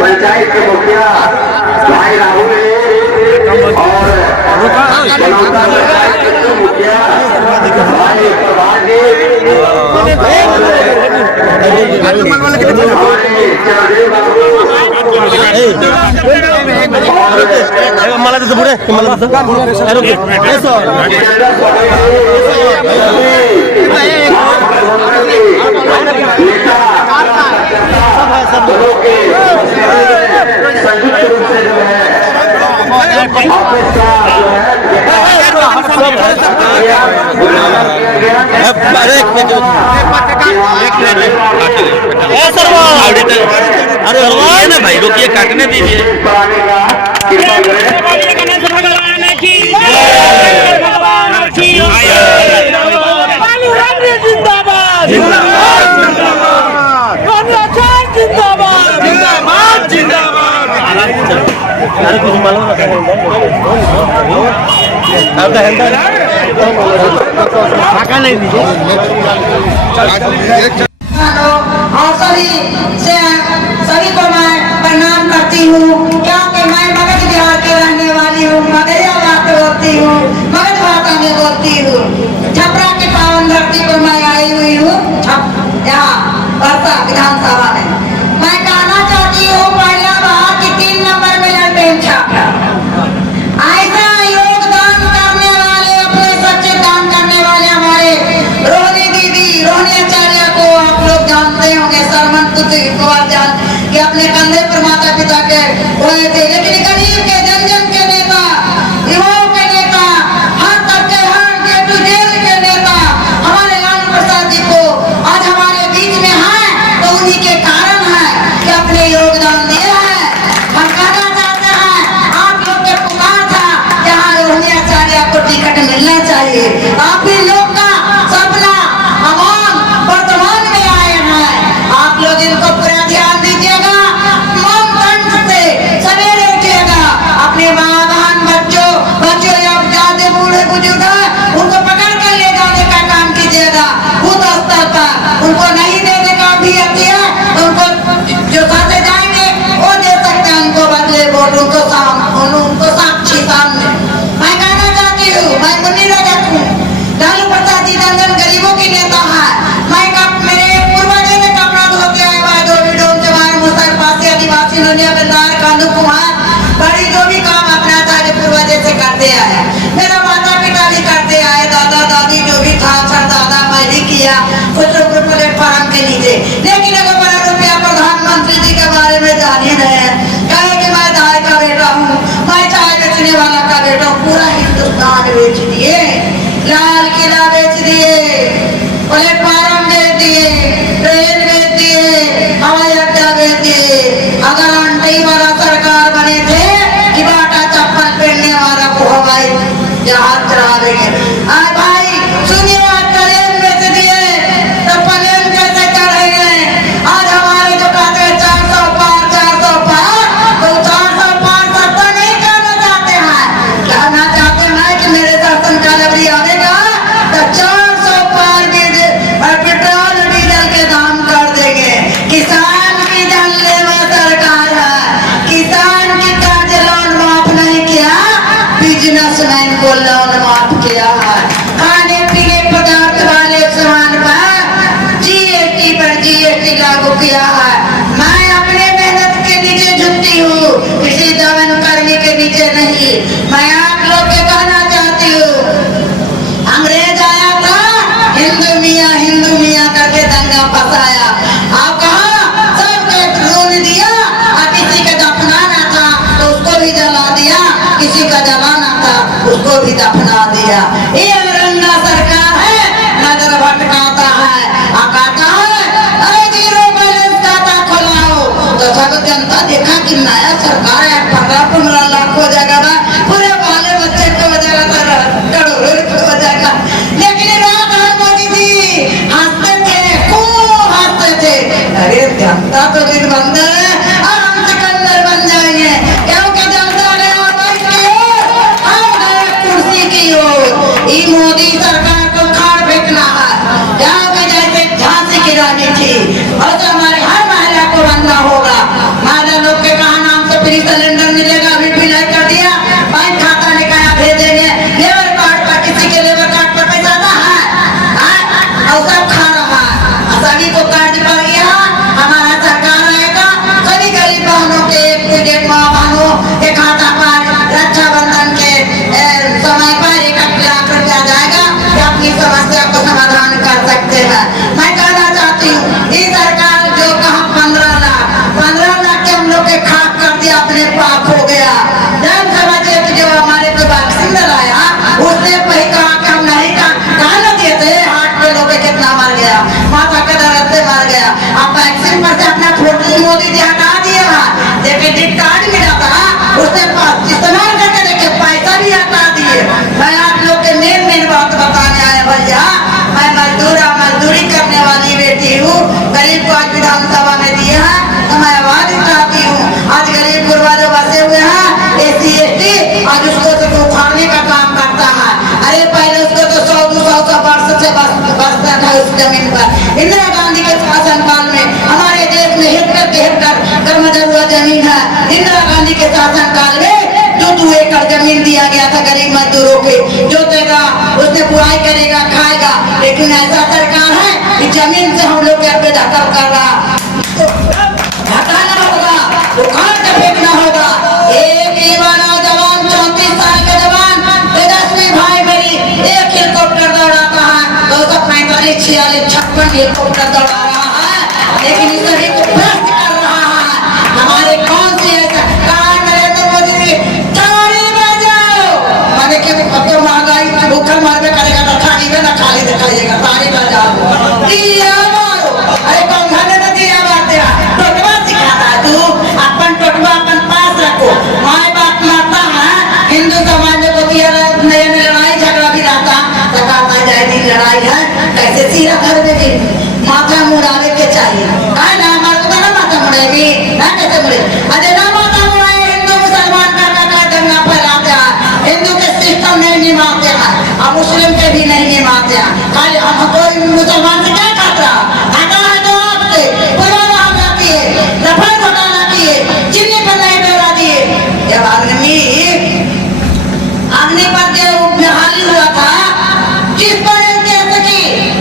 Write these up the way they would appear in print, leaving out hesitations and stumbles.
पंचायत के मुखिया भाई राहुल और मुखिया भाई मला तसं पुढे मला संयुक्त रूप से जो है ऑफिस का जो है अरे ना भाई रुकिए काटने दीजिए और सभी को मैं प्रणाम करती हूँ, क्योंकि मैं मगध बिहार के रहने वाली हूँ, मगधिया बात बोलती हूँ, मगध भाषा में बोलती हूँ। छपरा की पावन धरती पर मैं आई हुई हूँ, यहाँ वर्षा विधानसभा में। मैं कहना चाहती हूँ पहला बात कि 3 नंबर में ट्रेन छापा ऐसा योगदान करने वाले, अपने सच्चे दान करने वाले हमारे रोहिणी दीदी, रोहिणी आचार्य को आप लोग जानते होंगे, सरमन पुत्र कुंवर जान कि अपने कंधे पर माता पिता के हुए थे, लेकिन गरीब के जन जन के नेता, युवाओं के नेता, हर तबके हर डे टू जेल के नेता हमारे लालू प्रसाद जी को आज हमारे बीच में है, तो उन्हीं के कारण है कि अपने योगदान दिया है। हम कहना चाहते हैं आप लोग के पुकार था जहाँ रोहिणी आचार्य को टिकट मिलना चाहिए। आप ही लोग का सपना आवाम वर्तमान में आए हैं, आप लोग इनको पूरा ध्यान दीजिएगा, मन कंठ से सवेरे उठिएगा, अपने माँ बहन बच्चों या ज्यादा बूढ़े बुजुर्ग उनको पकड़ कर ले जाने का काम कीजिएगा। बूथ स्तर पर उनको नहीं देने का भी आती है तो उनको जो साथे जाएंगे वो दे सकते हैं, उनको बदले वोट, उनको साक्षी सामने। मैं कहना चाहती हूँ, मैं मुन्नी रजक हूँ, लालू प्रसाद जी जनजन गरीबों की नेता है। मैं मेरे पूर्वजों ने कपड़ा धोते आए हुआ धोबी डोम जवान मुसर पासी आदिवासी नोनिया बंदार कांदू कुमार बड़ी जो भी काम अपना सारे पूर्वजों से करते आए, मेरा माता पिता भी करते आए, दादा दादी जो भी था दादा मैं भी किया कुछ प्लेटफॉर्म के नीचे। लेकिन अगर बड़ा रुपया प्रधानमंत्री जी के बारे में जान ही रहे हैं, कहे कि मैं दाई का बेटा हूँ, मैं चाय बेचने वाला का बेटा हूँ, पूरा हिंदुस्तान बेच दिए, लाल किला बेच दिए, प्लेटफॉर्म बेच दिए, ट्रेन बेच दिए, हवाई अड्डा बेच दिए। अगर अंटी वाला सरकार बने थे कि बाटा चप्पल पहनने वाला को हवाई जहाज चला देंगे। भाई सुनिए, आज ट्रेन बेच दिए तो प्लेन कैसे चढ़ेंगे? आज हमारे जो कहते हैं 400 पार तो 400 पार सत्ता नहीं करना चाहते हैं, कहना चाहते हैं कि मेरे दर्शन का लबरी आएगा तो 400 पार भी पेट्रोल डीजल के दाम कर देंगे। किसान की जानलेवा सरकार है, किसान की कर्ज लोन माफ नहीं किया, बिजनेसमैन को लोन माफ किया है। खाने पीने पदार्थ वाले सामान पर जीएसटी लागू किया है। मैं अपने मेहनत के नीचे झुकती हूँ, किसी दमन कर्मी के नीचे नहीं। मैं आप लोग के कहना चाहती हूँ, अंग्रेज आया था, हिंदू मियाँ करके दंगा फसाया, आप कहा सबके ड्रोन दिया, और किसी का दफनाना था तो उसको भी जला दिया, किसी का जलाना था उसको भी दफना दिया। ये रंगा सरकार है, नजर भटकाता है, कहता है जीरो बैलेंस खाता खोलाओ, तो सब जनता देखा कि नया सरकार है, 15-15 लाख हो जाएगा, पूरे बाले बच्चे को हो जाएगा, करोड़ों रुपये हो जाएगा। लेकिन रात मोदी जी हंसते थे, खूब हंसते थे, अरे जनता तो दिन बंदर है और हम सिकंदर बन जाएंगे। हैं, लेकिन जिसका कार्ड मिला था उसने इस्तेमाल करके देखे, पैसा भी हटा दिए। मैं आप लोग के मेन बात बताने आया भैया, मैं मजदूरी करने वाली बेटी हूँ, गरीब को आज विधानसभा में दिए हैं तो मैं आवाज उठाती हूँ। आज गरीब गुरबा जो बसे हुए हैं SC/ST, आज उसको तो उखाड़ने का काम करता है। अरे पहले उसको तो 100-200 वर्ष से बसता था उस जमीन पर। इंदिरा गांधी के शासन काल में हमारे देश में हेक्टर कर्मजर हुआ जमीन है। इंदिरा गांधी के शासन काल में 2 एकड़ जमीन दिया गया था गरीब मजदूरों के, जोतेगा उसने बुआई करेगा खाएगा। लेकिन ऐसा सरकार है कि जमीन से हम लोग पे दखल कर रहा, हटाना होगा, उखाड़ के फेंकना होगा। एक युवा नौजवान 34 साल के जवान तेजस्वी भाई मेरी एक हेलीकॉप्टर दौड़ाता है, 245, 46, 56 हेलीकॉप्टर दौड़ा रहा है, लेकिन इस सभी को भ्रष्ट कर रहा है। हमारे कौन सी नरेंद्र मोदी जी ताली बजाओ, माने कि तो महंगाई भूखल मार में करेगा तो थाली में ना खाली दिखाइएगा, ताली बजाओ, दिया मारो। अरे कौन घने में दिया मारते हैं, टोटवा सिखाता है तू, अपन टोटवा अपन पास रखो। माए बाप मारता है, हिंदू समाज को दिया नए लड़ाई झगड़ा भी रहता, सकाता जाए दिन लड़ाई है, कैसे सीरा कर देगी, माथा मुड़ावे के चाहिए। है ना, हमारे को ना माथा मुड़ेगी ना, कैसे मुड़े? अरे ना माथा मुड़ाए, हिंदू मुसलमान का दंगा फैलाते हैं, हिंदू के सिस्टम नहीं निभाते हैं और मुस्लिम के भी नहीं निभाते हैं। खाली हम कोई मुसलमान से क्या खतरा हटा है तो आपसे पुराना हमला किए, रफाल घोटाला किए, चिन्नी पर नहीं डरा दिए। जब अग्नि पर जो हाली हुआ था, किस पर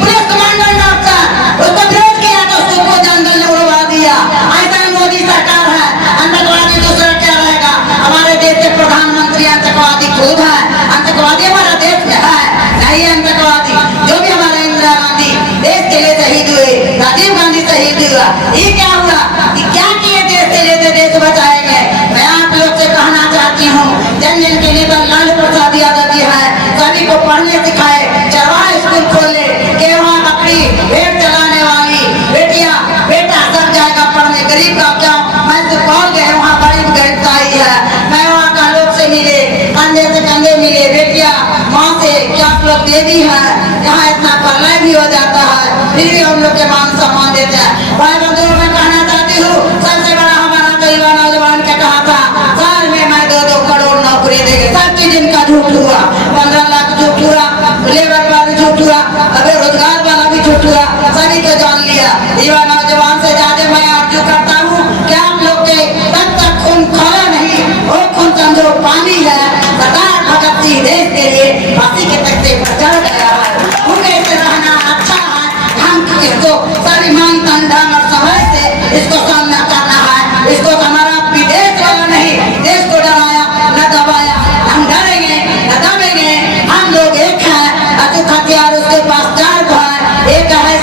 पुलिस कमांडर डॉक्टर उसको विरोध किया तो उसको जंगल में उड़वा दिया। ऐसा मोदी सरकार है, आतंकवादी दूसरा क्या रहेगा? हमारे देश के प्रधानमंत्री आतंकवादी खुद है, आतंकवादी हमारा देश में है नहीं आतंकवादी। जो भी हमारे इंदिरा गांधी देश के लिए शहीद हुए, राजीव गांधी शहीद हुआ, ये क्या हुआ? ये क्या किए देश के लिए? देश बचाएंगे। मैं आप लोग से कहना चाहती हूँ, जन जन के नेता लालू प्रसाद यादव जी है, सभी को पढ़ने सिखाए, चरवाहा स्कूल खोले, गेहूं बकरी भेड़ चलाने वाली बेटियां बेटा सब जाएगा पढ़ने। गरीब का क्या, मैं सुपौल गए, वहाँ बड़ी गरीबताई है, मैं वहाँ का लोग से मिले, कंधे से कंधे मिले, बेटियां माँ से क्या लोग देवी है, यहाँ इतना प्रलय भी हो जाता है, फिर भी हम लोग के मान सम्मान देते हैं। भाई बंधुओं मैं कहना चाहती हूँ, सबसे बड़ा हमारा तो युवा नौजवान का कहा था, साल में मैं 2-2 करोड़ नौकरी देंगे। सब चीज इनका झूठ हुआ, 15 लाख झूठ हुआ, लेबर वाला झूठ हुआ, बेरोजगार वाला भी झूठ हुआ, सभी को जान लिया। युवा नौजवान से ज्यादा मैं आरजू करता हूँ कि आप लोग के तब तक खून खोला नहीं, वो खून समझो पानी है। सरदार भगत सिंह देश के लिए फांसी के तख्ते पर चढ़ गया है, भूखे से रहना अच्छा है। हम इसको सभी मान तन धन और समय से इसको सामना करना है। इसको हमारा विदेश वाला नहीं, देश को डराया न दबाया, हम डरेंगे न दबेंगे। हम लोग एक हैं, अतुक हथियार उसके पास 4 भाई, एक है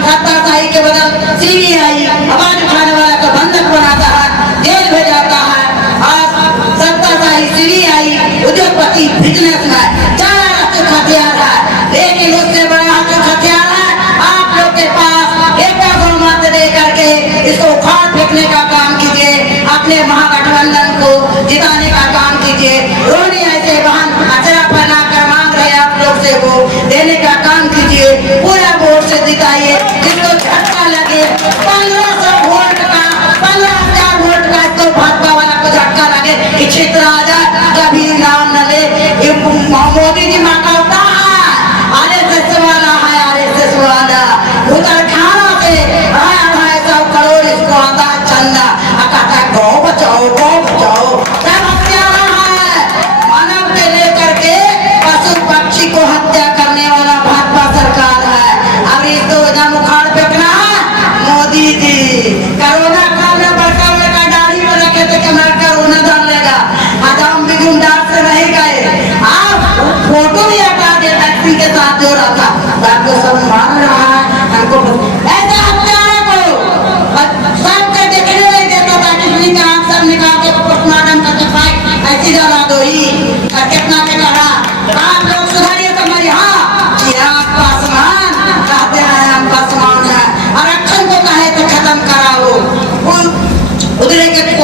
सत्ताशाही के बदल CBI आवाज उठाने वाला का बंधक बनाता है, जेल भेजाता है। आज सत्ताशाही CBI उद्योगपति बिजनेस में 4 अतुक हथियार है, लेकिन उससे बड़ा अतुक हथियार है आप लोग के पास। एक बहुमत दे करके इसको उखाड़ फेंकने का काम कीजिए, अपने महागठबंधन को जिताने का काम कीजिए। रोनी ऐसे बहन अचरा फैला कर मांग रहे आप लोग से, वो देने का काम कीजिए, पूरा वोट से जिताइए, जिसको झटका लगे 1500 वोट का, 15,000 वोट का इसको भाजपा वाला को झटका लगे कि क्षेत्र आ जाए, कभी नाम न ले। मोदी जी मांगता है RSS वाला है, RSS वाला उत्तराखंड से 2.5 करोड़ इसको आता है चंदा, कहता है गौ बचाओ गौ बचाओ। सब हत्यारा है,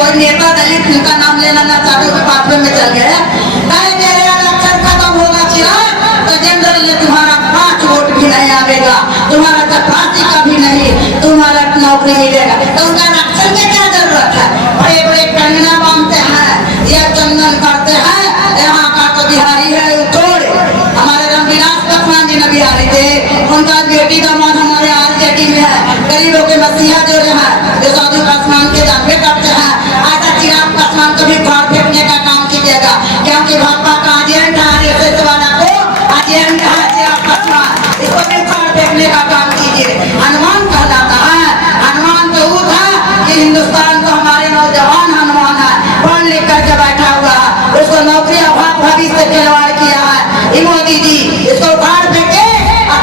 कोई नेता दलित उनका नाम लेना ना चाहते हुए पात्र में चल गए। नहीं मेरे इलेक्शन खत्म होगा चिराग तो जनरल तुम्हारा 5 वोट भी नहीं आवेगा, तुम्हारा चपरासी का भी नहीं, तुम्हारा नौकरी मिलेगा। तो उनका रक्षण की क्या जरूरत है? बड़े बड़े कंगना बांधते हैं या चंदन करते हैं, यहाँ का तो बिहारी है तोड़। हमारे रामविलास पासवान जी न बिहारी थे, उनका बेटी दामाद हमारे आरजेडी में है, गरीबों के मसीहा जो है जो साधु पासवान के दावे करते हैं। ऐसा चिराग पासवान को भी फाड़ फेंकने का काम कीजिएगा, क्योंकि भाजपा का एजेंट है आरएसएस वाला को एजेंट है चिराग पासवान, इसको भी फाड़ फेंकने का काम कीजिए। हनुमान कहलाता है, हनुमान तो वो था कि हिंदुस्तान को हमारे नौजवान हनुमान है, पढ़ लिख करके बैठा हुआ है, उसको नौकरी अभाव भविष्य खिलवाड़ किया है। ये मोदी जी इसको फाड़ फेंके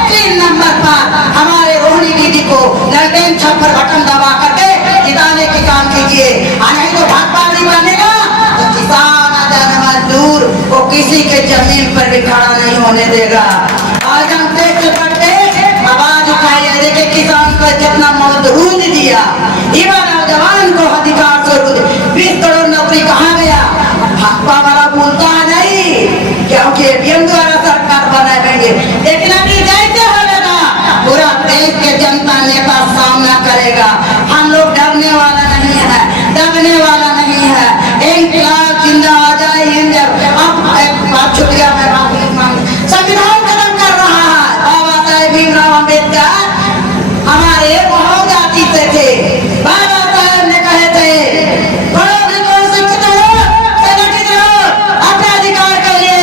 3 नंबर पर हमारे रोहिणी दीदी को ललटेन छप्पर बटन दबा करके जिताने के काम कीजिए। नहीं तो भाजपा नहीं बनेगा तो किसान आजाद मजदूर वो किसी के जमीन पर भी खड़ा नहीं होने देगा। आज हम तेज से बढ़ते आवाज उठाइए, देखिए किसान को कितना मजदूर दिया, युवा नौजवान को अधिकार से 20 करोड़ नौकरी कहाँ गया? भाजपा वाला बोलता है नहीं, क्योंकि एटीएम द्वारा सरकार बनाएंगे, लेकिन अभी जैसे होगा पूरा देश के जनता नेता सामना करेगा। हम लोग डरने वाला नहीं है, दबने वाला नहीं है। इंकलाब जिंदा आ जाए हिंद। अब एक बात छूट गया, मैं संविधान खत्म कर रहा है। बाबा साहेब भीमराव अम्बेडकर हमारे बहुत जाति से थे। बाबा साहेब ने कहे थे पढ़ो लिखो शिक्षित हो, संगठित हो, अपने अधिकार के लिए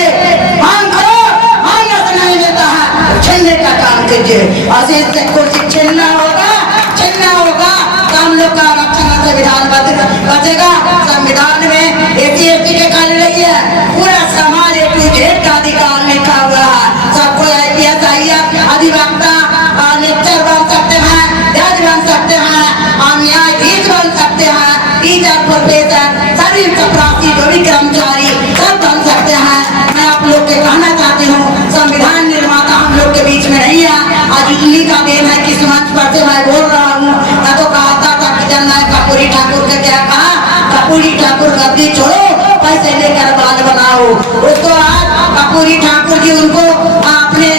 मांग करो, मांगने से नहीं लेता है, छीनने का काम कीजिए। अजीज से कुछ छीनना होगा तो हम लोग का रक्षण संविधान बचेगा। संविधान में एससी के खाली नहीं है, पूरा समाज A to Z का अधिकार लिखा हुआ है। सबको IPS IAS अधिवक्ता लेक्चर बन सकते हैं, जज बन सकते हैं, न्यायाधीश बन सकते हैं, टीचर प्रोफेसर सभी चपरासी जो भी कर्मचारी सब बन सकते हैं। मैं आप लोग के कहना चाहती हूँ संविधान निर्माता हम लोग के बीच में नहीं है। आज इतनी का देन है कि मंच पर से मैं बोल रहा हूँ। मैं तो कहता था कि जननायक कपूरी ठाकुर के क्या कहा, कपूरी ठाकुर गद्दी छोड़ो, पैसे लेकर बाल बनाओ। उसको आज कपूरी ठाकुर जी उनको अपने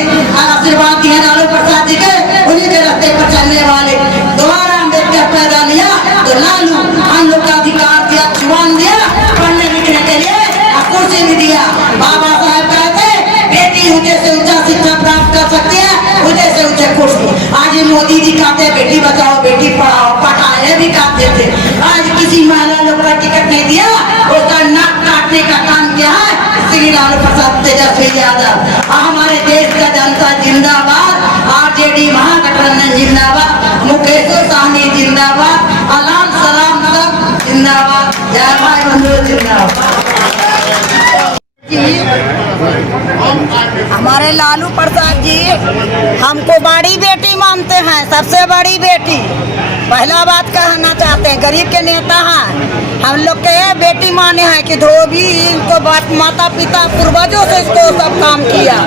आशीर्वाद दिए लालू प्रसाद जी के, उन्हीं के रास्ते पर चलने वाले। दोबारा अम्बेडकर पैदा लिया तो लालू हम लोग का अधिकार दिया, जुबान दिया, पढ़ने लिखने के लिए कुर्सी भी दिया। बाबा साहेब कहते बेटी ऊंचे से ऊंचा शिक्षा प्राप्त कर सकती है, ऊंचे से ऊंचे कुर्सी। आज मोदी जी कहते बेटी बचाओ बेटी पढ़ाओ, पढ़ाए भी कहते थे। आज किसी महिला लोग का टिकट नहीं दिया, उसका नाक काटने का काम किया है श्री लालू प्रसाद तेजस्वी यादव। हमारे देश का जनता जिंदाबाद, आरजेडी महागठबंधन जिंदाबाद, मुकेश सहनी जिंदाबाद, अलाम सलाम सब जिंदाबाद, जय भाई बंधु जिंदाबाद। हमारे लालू प्रसाद जी हमको बड़ी बेटी मानते हैं, सबसे बड़ी बेटी। पहला बात कहना चाहते हैं गरीब के नेता हैं, हम लोग के बेटी माने हैं कि धोबी इनको माता पिता पूर्वजों से इसको सब काम किया।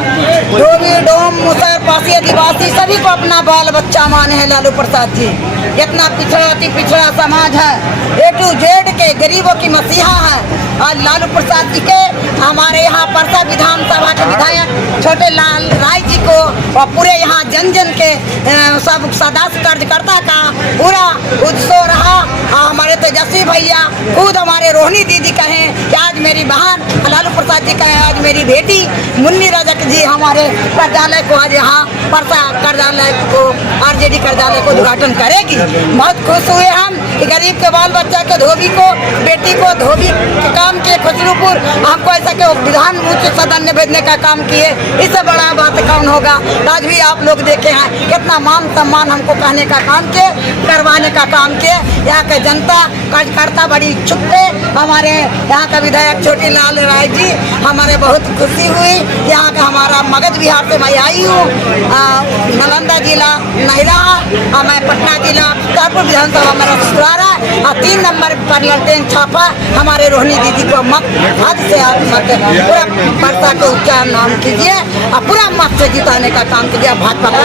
धोबी डोम मुसर पासी आदिवासी सभी को अपना बाल बच्चा माने हैं लालू प्रसाद जी। इतना पिछड़ा अति पिछड़ा समाज है, A to Z के गरीबों की मसीहा है। और लालू प्रसाद जी के हमारे यहाँ परसा विधानसभा के विधायक छोटे लाल राय जी को और पूरे यहाँ जन जन के सब सदस्य कार्यकर्ता का पूरा उत्सव रहा। हमारे तेजस्वी भैया खुद हमारे रोहिणी दीदी कहें कि आज मेरी बहन लालू प्रसाद जी कहें आज मेरी बेटी मुन्नी रजक जी हमारे कार्यालय को आज यहाँ परसा कार्यालय को आरजेडी कार्यालय को उद्घाटन करेगी। बहुत खुश हुए हम कि गरीब के बाल बच्चा के धोबी को बेटी को धोबी के काम किए खुशरूपुर हमको ऐसा के विधान उच्च सदन ने भेजने का काम किए। इससे बड़ा बात कौन होगा। आज भी आप लोग देखे हैं कितना मान सम्मान हमको कहने का काम किए, करवाने का काम किए। यहाँ के जनता कार्यकर्ता बड़ी इच्छुक थे। हमारे यहाँ का विधायक छोटी लाल राय जी हमारे बहुत खुशी हुई। यहाँ का हमारा मगध बिहार से मैं आई हूँ, नालंदा जिला नहिरा, मैं पटना जिला तारपुर विधानसभा मेरा ससुराल है। और 3 नंबर पर ललटेन छापा हमारे रोहिणी दीदी को मत हद से मत पूरा परसा को उच्चारण नाम कीजिए और पूरा मत से जिताने का काम कीजिए। भाजपा को